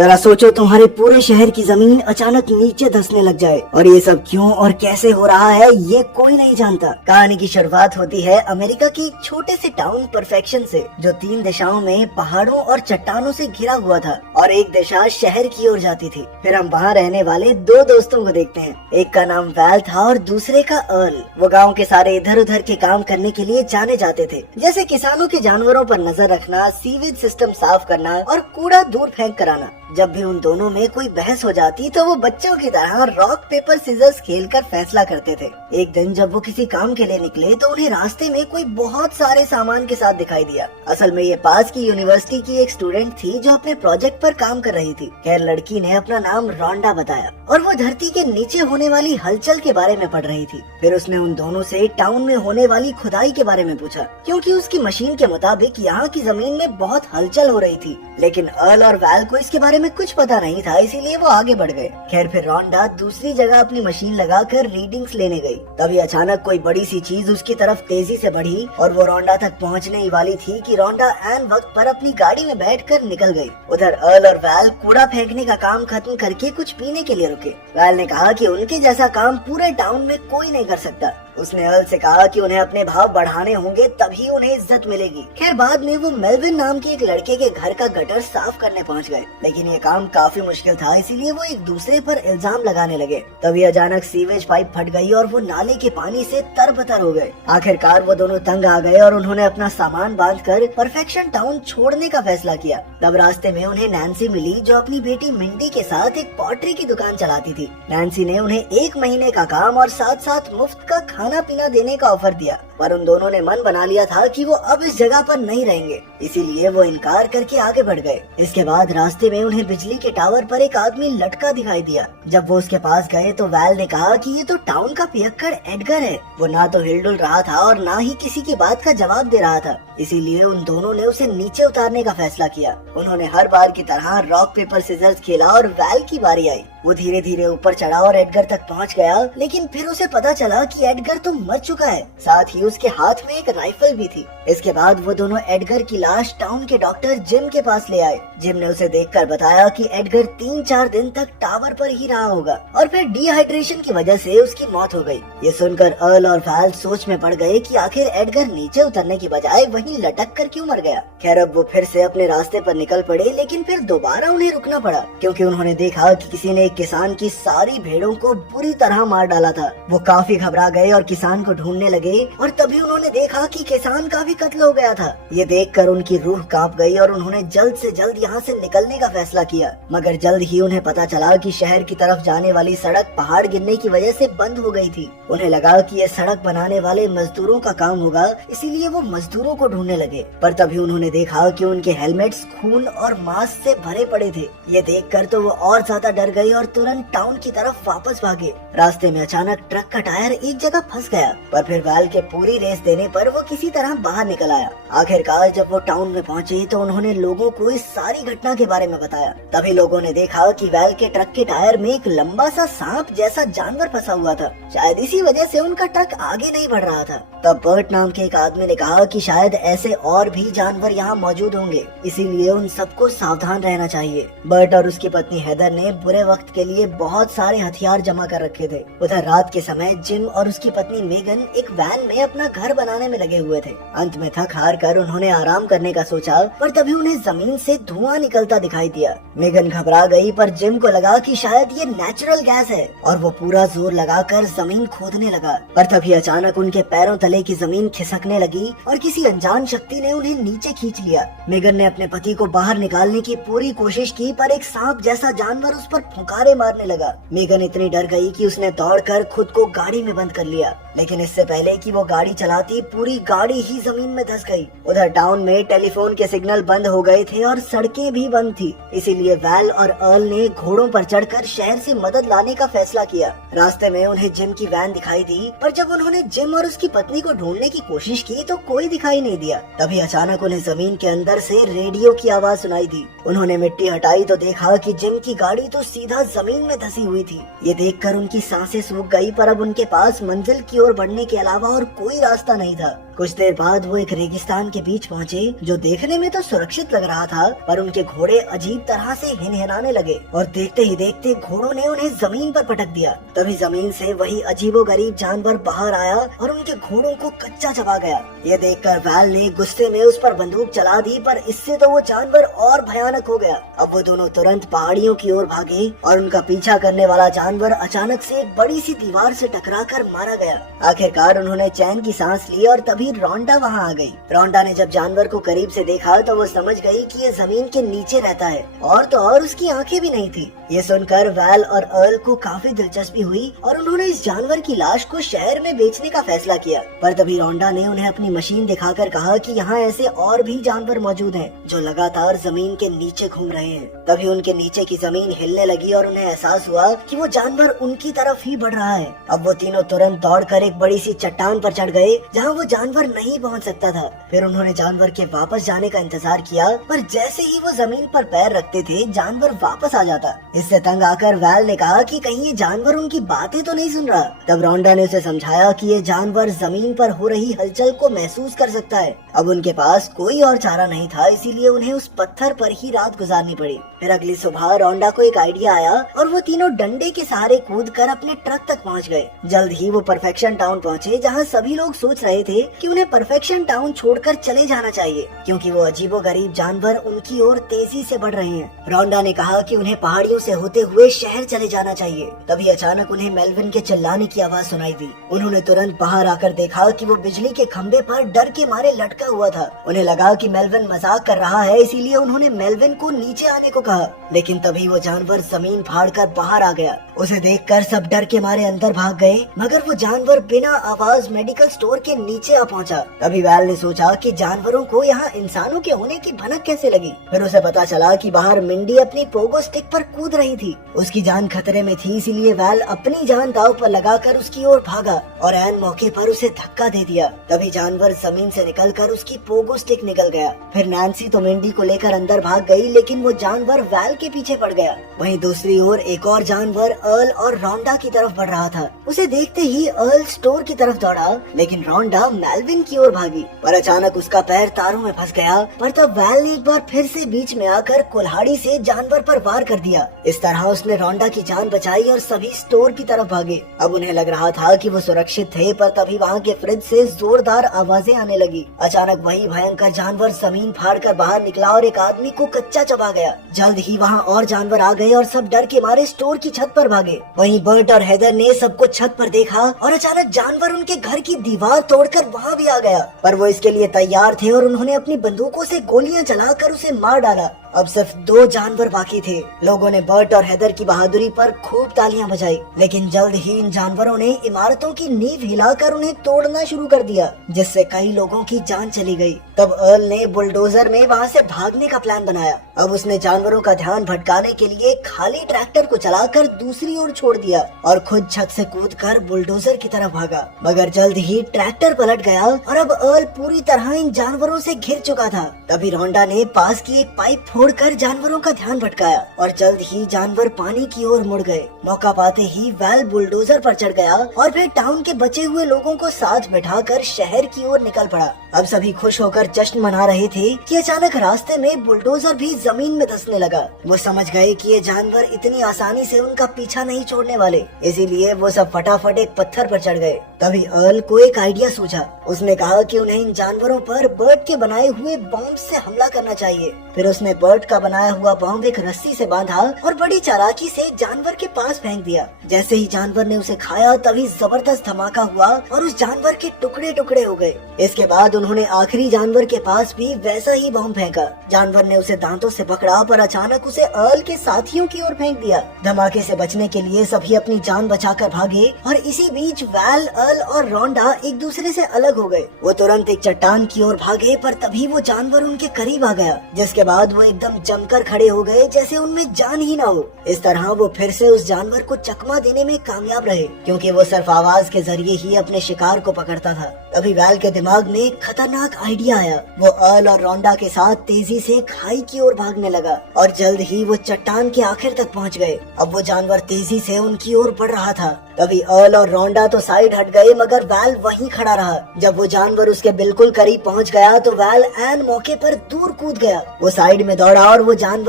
जरा सोचो तुम्हारे पूरे शहर की जमीन अचानक नीचे धंसने लग जाए, और ये सब क्यों और कैसे हो रहा है ये कोई नहीं जानता। कहानी की शुरुआत होती है अमेरिका की एक छोटे से टाउन परफेक्शन से, जो 3 दिशाओं में पहाड़ों और चट्टानों से घिरा हुआ था और एक दिशा शहर की ओर जाती थी। फिर हम वहाँ रहने वाले 2 दोस्तों को देखते हैं। एक का नाम वैल था और दूसरे का अर्ल। वो गाँव के सारे इधर उधर के काम करने के लिए जाने जाते थे, जैसे किसानों के जानवरों पर नजर रखना, सीवेज सिस्टम साफ करना और कूड़ा दूर फेंक कराना। जब भी उन दोनों में कोई बहस हो जाती तो वो बच्चों की तरह रॉक पेपर सीजर्स खेलकर फैसला करते थे। एक दिन जब वो किसी काम के लिए निकले तो उन्हें रास्ते में कोई बहुत सारे सामान के साथ दिखाई दिया। असल में ये पास की यूनिवर्सिटी की एक स्टूडेंट थी जो अपने प्रोजेक्ट पर काम कर रही थी। खैर, लड़की ने अपना नाम रोंडा बताया और वो धरती के नीचे होने वाली हलचल के बारे में पढ़ रही थी। फिर उसने उन दोनों से टाउन में होने वाली खुदाई के बारे में पूछा, क्योंकि उसकी मशीन के मुताबिक यहाँ की जमीन में बहुत हलचल हो रही थी। लेकिन अर्ल और वैल को इसके बारे में कुछ पता नहीं था, इसीलिए वो आगे बढ़ गए। खैर, फिर रोंडा दूसरी जगह अपनी मशीन लगाकर रीडिंग्स लेने गई। तभी अचानक कोई बड़ी सी चीज उसकी तरफ तेजी से बढ़ी और वो रोंडा तक पहुंचने ही वाली थी कि रोंडा ऐन वक्त पर अपनी गाड़ी में बैठकर निकल गई। उधर अर्ल और वैल कूड़ा फेंकने का काम खत्म करके कुछ पीने के लिए रुके। वैल ने कहा कि उनके जैसा काम पूरे टाउन में कोई नहीं कर सकता। उसने अर्ल से कहा कि उन्हें अपने भाव बढ़ाने होंगे, तभी उन्हें इज्जत मिलेगी। खैर, बाद में वो मेल्विन नाम के एक लड़के के घर का गटर साफ करने पहुंच गए, लेकिन ये काम काफी मुश्किल था, इसीलिए वो एक दूसरे पर इल्जाम लगाने लगे। तभी अचानक सीवेज पाइप फट गई और वो नाले के पानी से तरबतर हो गए। आखिरकार वो दोनों तंग आ गए और उन्होंने अपना सामान बांधकर परफेक्शन टाउन छोड़ने का फैसला किया। तब रास्ते में उन्हें नैन्सी मिली, जो अपनी बेटी मिंडी के साथ एक पॉटरी की दुकान चलाती थी। नैन्सी ने उन्हें 1 महीने का काम और साथ साथ मुफ्त का खाना पीना देने का ऑफर दिया, पर उन दोनों ने मन बना लिया था कि वो अब इस जगह पर नहीं रहेंगे, इसीलिए वो इनकार करके आगे बढ़ गए। इसके बाद रास्ते में उन्हें बिजली के टावर पर एक आदमी लटका दिखाई दिया। जब वो उसके पास गए तो वैल ने कहा कि ये तो टाउन का पियक्कड़ एडगर है। वो ना तो हिलडुल रहा था और ना ही किसी की बात का जवाब दे रहा था, इसीलिए उन दोनों ने उसे नीचे उतारने का फैसला किया। उन्होंने हर बार की तरह रॉक पेपर सीजर्स खेला और वैल की बारी आई। वो धीरे धीरे ऊपर चढ़ा और एडगर तक पहुंच गया, लेकिन फिर उसे पता चला कि एडगर तो मर चुका है, साथ ही उसके हाथ में एक राइफल भी थी। इसके बाद वो दोनों एडगर की लाश टाउन के डॉक्टर जिम के पास ले आए। जिम ने उसे देखकर बताया कि एडगर 3-4 दिन तक टावर पर ही रहा होगा और फिर डिहाइड्रेशन की वजह से उसकी मौत हो गई। ये सुनकर अर्ल और वैल सोच में पड़ गए कि आखिर एडगर नीचे उतरने की बजाय वहीं लटक कर क्यों मर गया। खैर, अब वो फिर से अपने रास्ते पर निकल पड़े, लेकिन फिर दोबारा उन्हें रुकना पड़ा, क्योंकि उन्होंने देखा कि किसी ने एक किसान की सारी भेड़ों को बुरी तरह मार डाला था। वो काफी घबरा गए और किसान को ढूंढने लगे, और तभी उन्होंने देखा कि किसान का भी कत्ल हो गया था। ये देखकर उनकी रूह कांप गई और उन्होंने जल्द से जल्द यहाँ से निकलने का फैसला किया। मगर जल्द ही उन्हें पता चला कि शहर की तरफ जाने वाली सड़क पहाड़ गिरने की वजह से बंद हो गई थी। उन्हें लगा कि ये सड़क बनाने वाले मजदूरों का काम होगा, इसीलिए वो मजदूरों को ढूंढने लगे। पर तभी उन्होंने देखा कि उनके हेलमेट्स खून और मांस से भरे पड़े थे। ये देखकर तो वो और ज्यादा डर गए और तुरंत टाउन की तरफ वापस भागे। रास्ते में अचानक ट्रक का टायर एक जगह फंस गया, पर फिर वैल के पूरी रेस देने पर वो किसी तरह बाहर निकल आया। आखिरकार जब वो टाउन में पहुंचे तो उन्होंने लोगों को इस सारी घटना के बारे में बताया। तभी लोगों ने देखा कि वैल के ट्रक के टायर में एक लंबा सा सांप जैसा जानवर फंसा हुआ था। शायद इसी वजह से उनका ट्रक आगे नहीं बढ़ रहा था। तब बर्ट नाम के एक आदमी ने कहा कि शायद ऐसे और भी जानवर यहाँ मौजूद होंगे, इसीलिए उन सबको सावधान रहना चाहिए। बर्ट और उसकी पत्नी हेदर ने बुरे वक्त के लिए बहुत सारे हथियार जमा कर रखे थे। उधर रात के समय जिम और उसकी पत्नी मेगन एक वैन में अपना घर बनाने में लगे हुए थे। अंत में थक हार कर उन्होंने आराम करने का सोचा, पर तभी उन्हें जमीन से धुआं निकलता दिखाई दिया। मेगन घबरा गई, पर जिम को लगा कि शायद ये नेचुरल गैस है और वो पूरा जोर लगाकर जमीन खोदने लगा। पर तभी अचानक उनके पैरों तले की जमीन खिसकने लगी और किसी अनजान शक्ति ने उन्हें नीचे खींच लिया। मेगन ने अपने पति को बाहर निकालने की पूरी कोशिश की, पर एक सांप जैसा जानवर उस पर फुंकारे मारने लगा। मेगन इतनी डर गई कि उसने दौड़कर खुद को गाड़ी में बंद कर लिया, लेकिन इससे पहले कि वो गाड़ी चलाती पूरी गाड़ी ही जमीन में धंस गई। उधर टाउन में टेलीफोन के सिग्नल बंद हो गए थे और सड़कें भी बंद थी, इसीलिए वैल और अर्ल ने घोड़ों पर चढ़कर शहर से मदद लाने का फैसला किया। रास्ते में उन्हें जिम की वैन दिखाई दी, पर जब उन्होंने जिम और उसकी पत्नी को ढूंढने की कोशिश की तो कोई दिखाई नहीं दिया। तभी अचानक उन्हें जमीन के अंदर से रेडियो की आवाज सुनाई दी। उन्होंने मिट्टी हटाई तो देखा कि जिम की गाड़ी तो सीधा जमीन में धंसी हुई थी। ये देखकर उनकी सांसें सूख गई, पर अब उनके पास मंजिल की ओर बढ़ने के अलावा और कोई कोई रास्ता नहीं था। कुछ देर बाद वो एक रेगिस्तान के बीच पहुँचे जो देखने में तो सुरक्षित लग रहा था, पर उनके घोड़े अजीब तरह से हिनहिनाने लगे और देखते ही देखते घोड़ों ने उन्हें जमीन पर पटक दिया। तभी जमीन से वही अजीबोगरीब जानवर बाहर आया और उनके घोड़ों को कच्चा चबा गया। ये देखकर वैल ने गुस्से में उस पर बंदूक चला दी, पर इससे तो वो जानवर और भयानक हो गया। अब वो दोनों तुरंत पहाड़ियों की ओर भागे और उनका पीछा करने वाला जानवर अचानक से एक बड़ी सी दीवार से टकराकर मारा गया। आखिरकार उन्होंने चैन की सांस ली और तभी रोंडा वहाँ आ गई। रोंडा ने जब जानवर को करीब से देखा तो वो समझ गई कि ये जमीन के नीचे रहता है और तो और उसकी आंखें भी नहीं थी। ये सुनकर वैल और अर्ल को काफी दिलचस्पी हुई और उन्होंने इस जानवर की लाश को शहर में बेचने का फैसला किया। पर तभी रोंडा ने उन्हें अपनी मशीन दिखाकर कहा कि यहाँ ऐसे और भी जानवर मौजूद हैं जो लगातार जमीन के नीचे घूम रहे हैं। तभी उनके नीचे की जमीन हिलने लगी और उन्हें एहसास हुआ कि वो जानवर उनकी तरफ ही बढ़ रहा है। अब वो तीनों तुरंत दौड़कर एक बड़ी सी चट्टान पर चढ़ गए जहाँ वो जानवर नहीं पहुँच सकता था। फिर उन्होंने जानवर के वापस जाने का इंतजार किया, पर जैसे ही वो जमीन पर पैर रखते थे जानवर वापस आ जाता। इससे तंग आकर वैल ने कहा कि कहीं ये जानवर उनकी बातें तो नहीं सुन रहा। तब रोंडा ने उसे समझाया कि ये जानवर जमीन पर हो रही हलचल को महसूस कर सकता है। अब उनके पास कोई और चारा नहीं था, इसीलिए उन्हें उस पत्थर पर ही रात गुजारनी पड़ी। फिर अगली सुबह रोंडा को एक आइडिया आया और वो तीनों डंडे के सहारे कूदकर अपने ट्रक तक पहुंच गए। जल्द ही वो परफेक्शन टाउन पहुंचे जहां सभी लोग सोच रहे थे कि उन्हें परफेक्शन टाउन छोड़कर चले जाना चाहिए, क्योंकि वो अजीबोगरीब जानवर उनकी ओर तेजी से बढ़ रहे हैं। रोंडा ने कहा कि उन्हें पहाड़ियों से होते हुए शहर चले जाना चाहिए। तभी अचानक उन्हें मेल्विन के चिल्लाने की आवाज सुनाई दी। उन्होंने तुरंत बाहर आकर देखा कि वो बिजली के खंभे पर डर के मारे लटका हुआ था। उन्हें लगा कि मेल्विन मजाक कर रहा है, इसीलिए उन्होंने मेल्विन को नीचे आने को कहा। लेकिन तभी वो जानवर जमीन फाड़कर बाहर आ गया। उसे देखकर सब डर के मारे अंदर भाग गए, मगर वो जानवर बिना आवाज मेडिकल स्टोर के नीचे आ पहुंचा। तभी वैल ने सोचा कि जानवरों को यहाँ इंसानों के होने की भनक कैसे लगी। फिर उसे पता चला कि बाहर मिंडी अपनी पोगो स्टिक पर कूद रही थी। उसकी जान खतरे में थी, इसीलिए वैल अपनी जान दांव पर लगाकर उसकी ओर भागा और ऐन मौके पर उसे धक्का दे दिया। तभी जानवर जमीन से निकलकर उसकी पोगो स्टिक निकल गया। फिर नैन्सी तो मिंडी को लेकर अंदर भाग गई, लेकिन वो जानवर वैल के पीछे पड़ गया। वहीं दूसरी ओर एक और जानवर अर्ल और रोंडा की तरफ बढ़ रहा था। उसे देखते ही अर्ल स्टोर की तरफ दौड़ा, लेकिन रोंडा मेल्विन की ओर भागी। पर अचानक उसका पैर तारों में फंस गया। पर तब वैल ने एक बार फिर से बीच में आकर कुल्हाड़ी से जानवर पर वार कर दिया। इस तरह उसने रोंडा की जान बचाई और सभी स्टोर की तरफ भागे। अब उन्हें लग रहा था कि वो सुरक्षित थे, पर तभी वहाँ के फ्रिज से जोरदार आवाजें आने लगी। अचानक वही भयंकर जानवर जमीन फाड़कर बाहर निकला और एक आदमी को कच्चा चबा गया। जल्द ही वहाँ और जानवर आ गए और सब डर के मारे स्टोर की छत पर भागे। वहीं बर्ट और हेदर ने सबको छत पर देखा और अचानक जानवर उनके घर की दीवार तोड़कर वहाँ भी आ गया। पर वो इसके लिए तैयार थे और उन्होंने अपनी बंदूकों से गोलियां चलाकर उसे मार डाला। अब सिर्फ 2 जानवर बाकी थे। लोगों ने बर्ट और हेदर की बहादुरी पर खूब तालियां बजाई, लेकिन जल्द ही इन जानवरों ने इमारतों की नींव हिलाकर उन्हें तोड़ना शुरू कर दिया, जिससे कई लोगों की जान चली गई। तब अर्ल ने बुलडोजर में वहां से भागने का प्लान बनाया। अब उसने जानवरों का ध्यान भटकाने के लिए खाली ट्रैक्टर को चलाकर दूसरी ओर छोड़ दिया और खुद छत से कूदकर बुलडोजर की तरफ भागा। मगर जल्द ही ट्रैक्टर पलट गया और अब अर्ल पूरी तरह इन जानवरों से घिर चुका था। तभी रोंडा ने पास की एक पाइप फोड़कर जानवरों का ध्यान भटकाया और जल्द ही जानवर पानी की ओर मुड़ गए। मौका पाते ही वैल बुलडोजर पर चढ़ गया और फिर टाउन के बचे हुए लोगों को साथ बिठाकर शहर की ओर निकल पड़ा। अब सभी खुश होकर जश्न मना रहे थे कि अचानक रास्ते में बुलडोजर भी जमीन में धंसने लगा। वो समझ गए कि ये जानवर इतनी आसानी से उनका पीछा नहीं छोड़ने वाले, इसीलिए वो सब फटाफट एक पत्थर पर चढ़ गए। तभी अर्ल को एक आइडिया सूझा। उसने कहा कि उन्हें इन जानवरों पर बर्ट के बनाए हुए बॉम्ब से हमला करना चाहिए। फिर उसने बर्ट का बनाया हुआ बॉम्ब एक रस्सी से बांधा और बड़ी चालाकी से जानवर के पास फेंक दिया। जैसे ही जानवर ने उसे खाया तभी जबरदस्त धमाका हुआ और उस जानवर के टुकड़े टुकड़े हो गए। इसके बाद उन्होंने आखिरी जानवर के पास भी वैसा ही बॉम्ब फेंका। जानवर ने उसे दांतों से पकड़ा, पर अचानक उसे अर्ल के साथियों की ओर फेंक दिया। धमाके से बचने के लिए सभी अपनी जान बचाकर भागे और इसी बीच वैल, अर्ल और रोंडा एक दूसरे से अलग हो गए। वो तुरंत एक चट्टान की ओर भागे, पर तभी वो जानवर उनके करीब आ गया, जिसके बाद वो एकदम जमकर खड़े हो गए जैसे उनमें जान ही ना हो। इस तरह वो फिर से उस जानवर को चकमा देने में कामयाब रहे, क्योंकि वो सिर्फ आवाज के जरिए ही अपने शिकार को पकड़ता था। तभी वैल के दिमाग में एक खतरनाक आइडिया आया। वो अर्ल और रोंडा के साथ तेजी से खाई की ओर भागने लगा और जल्द ही वो चट्टान के आखिर तक पहुंच गए। अब वो जानवर तेजी से उनकी ओर बढ़ रहा था। तभी अर्ल और रोंडा तो साइड हट गए गए मगर वैल वहीं खड़ा रहा। जब वो जानवर उसके बिल्कुल करीब पहुंच गया तो वैल ऐन मौके पर दूर कूद गया। वो साइड में दौड़ा और वो जानवर